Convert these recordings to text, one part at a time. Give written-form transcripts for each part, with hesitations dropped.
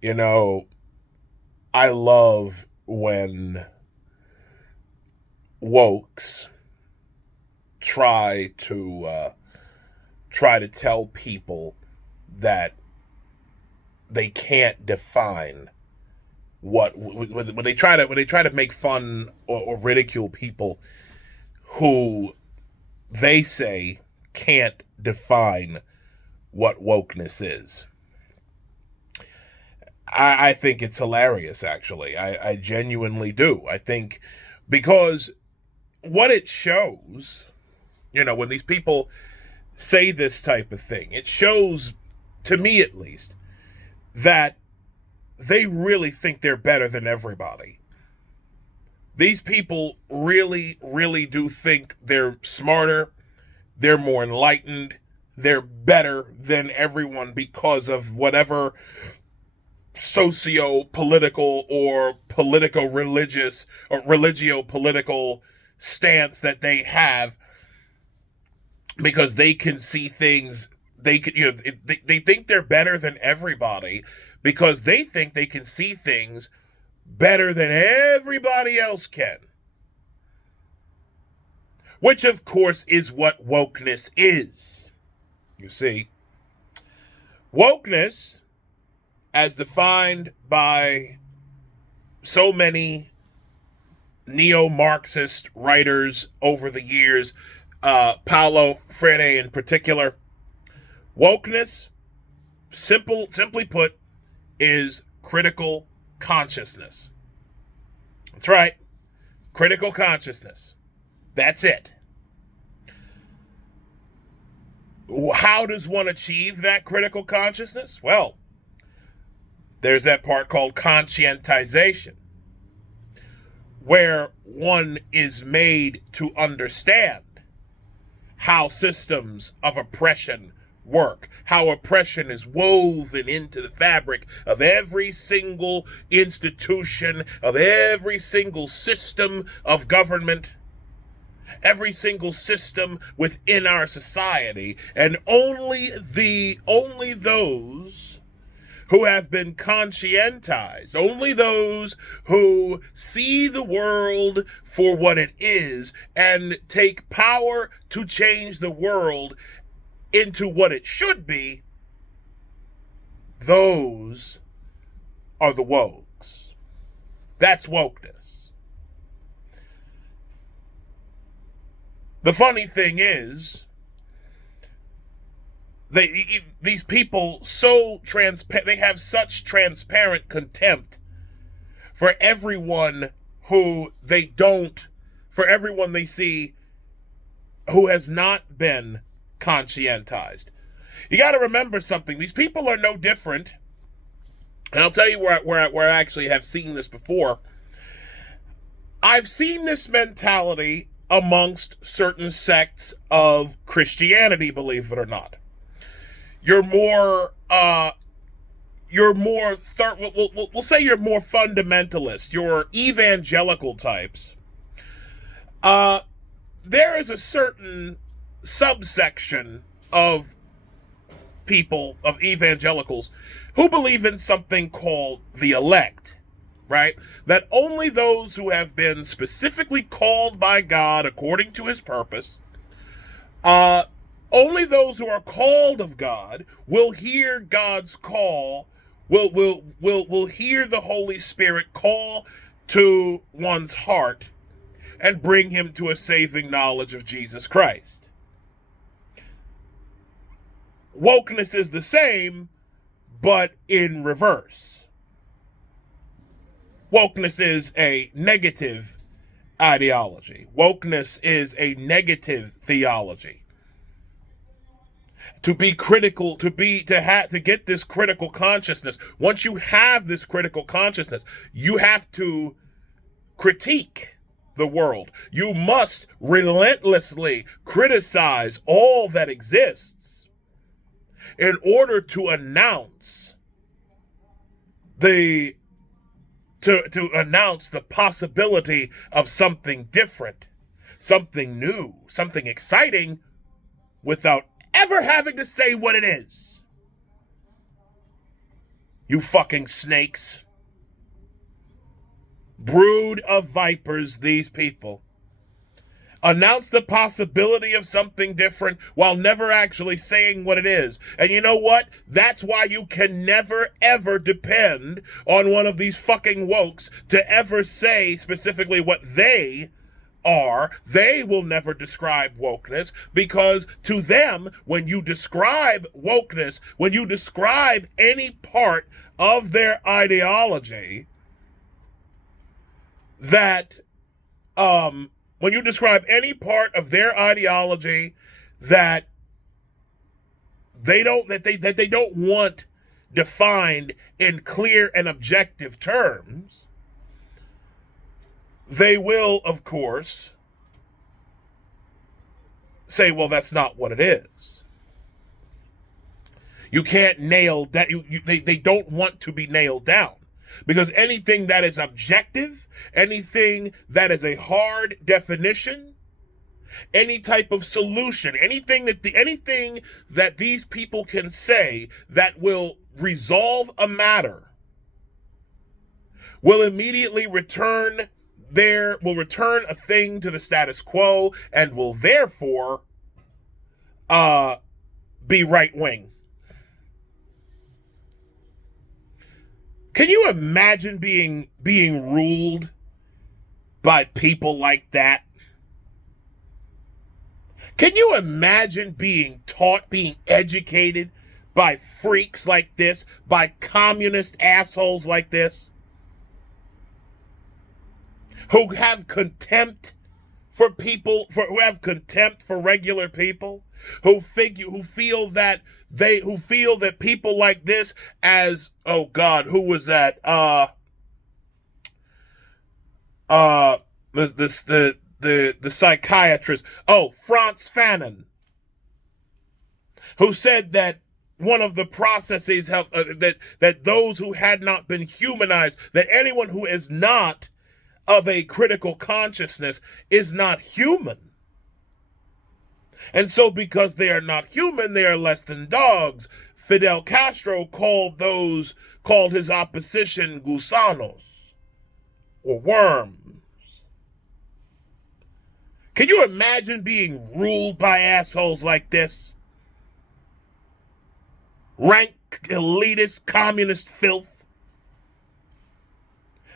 You know, I love when wokes try to tell people that they can't define when they try to make fun or ridicule people who they say can't define what wokeness is. I think it's hilarious, actually. I genuinely do. I think because what it shows, when these people say this type of thing, it shows, to me at least, that they really think they're better than everybody. These people really, really do think they're smarter, they're more enlightened, they're better than everyone because of whatever socio-political or politico-religious or religio-political stance that they have, because they can see things. They think they're better than everybody because they think they can see things better than everybody else can. Which, of course, is what wokeness is. You see, wokeness, as defined by so many neo-Marxist writers over the years, Paulo Freire in particular, wokeness, simply put, is critical consciousness. That's right. Critical consciousness. That's it. How does one achieve that critical consciousness? Well, there's that part called conscientization, where one is made to understand how systems of oppression work, how oppression is woven into the fabric of every single institution, of every single system of government, every single system within our society, and only those who have been conscientized, only those who see the world for what it is and take power to change the world into what it should be, those are the wokes. That's wokeness. The funny thing is, these people they have such transparent contempt for everyone for everyone they see who has not been conscientized. You got to remember something. These people are no different, and I'll tell you where I actually have seen this before. I've seen this mentality amongst certain sects of Christianity, believe it or not. We'll say you're more fundamentalist, you're evangelical types. There is a certain subsection of people, of evangelicals, who believe in something called the elect, right? That only those who have been specifically called by God according to his purpose, only those who are called of God will hear God's call, will hear the Holy Spirit call to one's heart and bring him to a saving knowledge of Jesus Christ. Wokeness is the same, but in reverse. Wokeness is a negative ideology. Wokeness is a negative theology. To be critical, to get this critical consciousness. Once you have this critical consciousness, you have to critique the world. You must relentlessly criticize all that exists in order to announce the possibility of something different, something new, something exciting, without ever having to say what it is. You fucking snakes. Brood of vipers, these people. Announce the possibility of something different while never actually saying what it is. And you know what? That's why you can never, ever depend on one of these fucking wokes to ever say specifically what they are. They will never describe wokeness, because to them, when you describe wokeness, when you describe any part of their ideology that, when you describe any part of their ideology that they don't want defined in clear and objective terms, they will, of course, say, well, that's not what it is. You can't nail that. They don't want to be nailed down. Because anything that is objective, anything that is a hard definition, any type of solution, anything that these people can say that will resolve a matter will immediately return a thing to the status quo, and will therefore be right wing. Can you imagine being ruled by people like that? Can you imagine being taught, being educated by freaks like this, by communist assholes like this, who have contempt for people, who have contempt for regular people, who feel that people like this, as, oh God, who was that? The psychiatrist, Frantz Fanon, who said that one of the processes that those who had not been humanized, that anyone who is not of a critical consciousness is not human. And so because they are not human, they are less than dogs. Fidel Castro called his opposition gusanos, or worms. Can you imagine being ruled by assholes like this? Rank, elitist, communist filth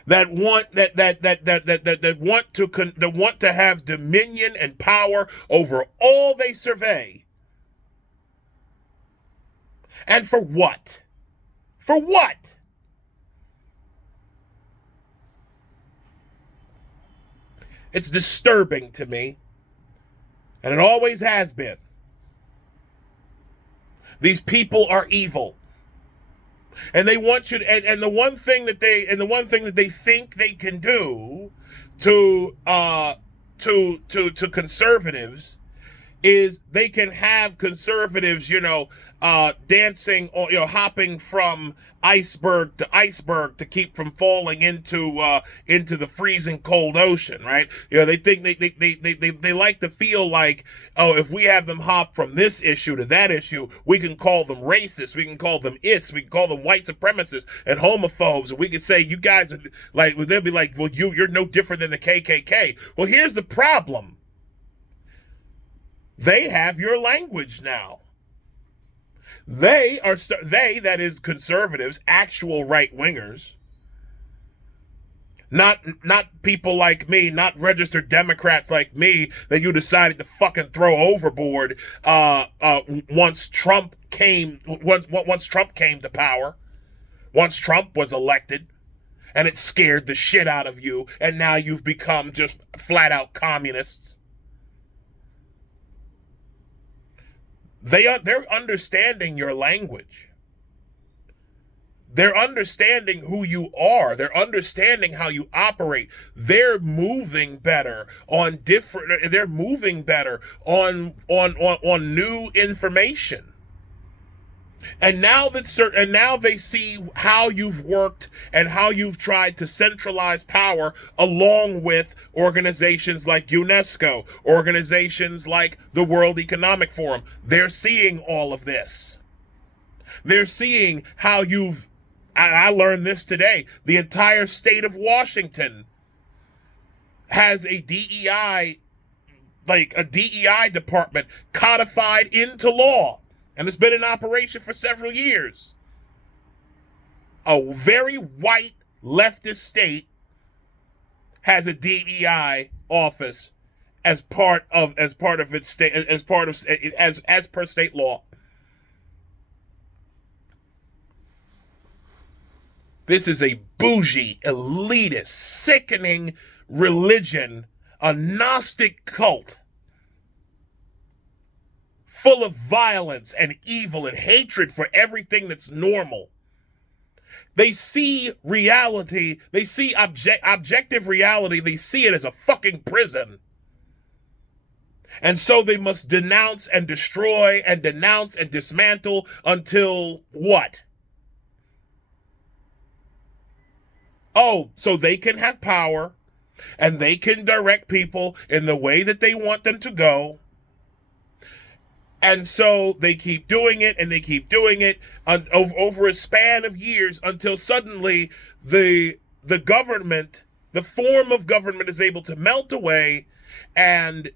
that want to have dominion and power over all they survey. And for what? For what? It's disturbing to me, and it always has been. These people are evil. And they want you to, and the one thing that they think they can do to conservatives is they can have conservatives, dancing, or hopping from iceberg to iceberg to keep from falling into the freezing cold ocean, right? They think they like to feel like, oh, if we have them hop from this issue to that issue, we can call them racist, we can call them we can call them white supremacists and homophobes, and we can say you guys are like, they'll be like, well, you're no different than the KKK. Well, here's the problem. They have your language now. That is conservatives, actual right-wingers, not people like me, not registered Democrats like me that you decided to fucking throw overboard once Trump came to power, once Trump was elected, and it scared the shit out of you, and now you've become just flat-out communists. They're understanding your language. They're understanding who you are. They're understanding how you operate. They're moving better on new information. And now they see how you've worked and how you've tried to centralize power, along with organizations like UNESCO, organizations like the World Economic Forum. They're seeing all of this. They're seeing how you've I learned this today. The entire state of Washington has a DEI, like a DEI department codified into law. And it's been in operation for several years. A very white leftist state has a DEI office as part of its state, as per state law. This is a bougie, elitist, sickening religion, a Gnostic cult full of violence and evil and hatred for everything that's normal. They see reality, they see objective reality, they see it as a fucking prison. And so they must denounce and destroy and denounce and dismantle until what? Oh, so they can have power and they can direct people in the way that they want them to go. And so they keep doing it and they keep doing it over a span of years until suddenly the government, the form of government, is able to melt away, and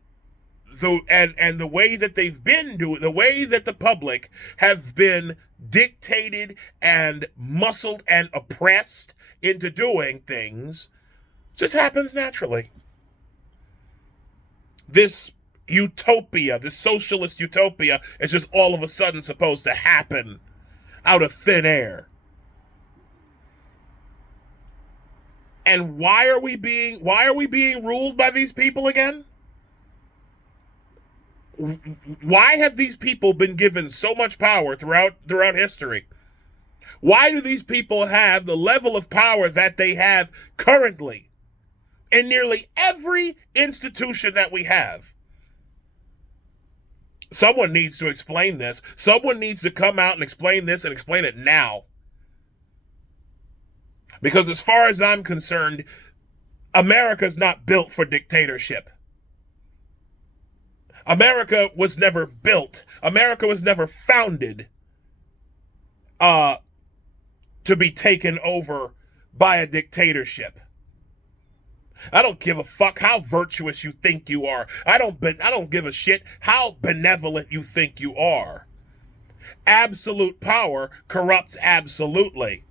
the way that they've been doing, the way that the public have been dictated and muscled and oppressed into doing things, just happens naturally. This utopia, this socialist utopia, is just all of a sudden supposed to happen out of thin air. And why are we being ruled by these people again? Why have these people been given so much power throughout history? Why do these people have the level of power that they have currently in nearly every institution that we have? Someone needs to explain this. Someone needs to come out and explain this, and explain it now. Because as far as I'm concerned, America's not built for dictatorship. America was never built. America was never founded to be taken over by a dictatorship. I don't give a fuck how virtuous you think you are. I don't give a shit how benevolent you think you are. Absolute power corrupts absolutely.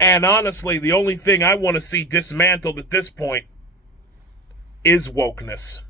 And honestly, the only thing I want to see dismantled at this point is wokeness.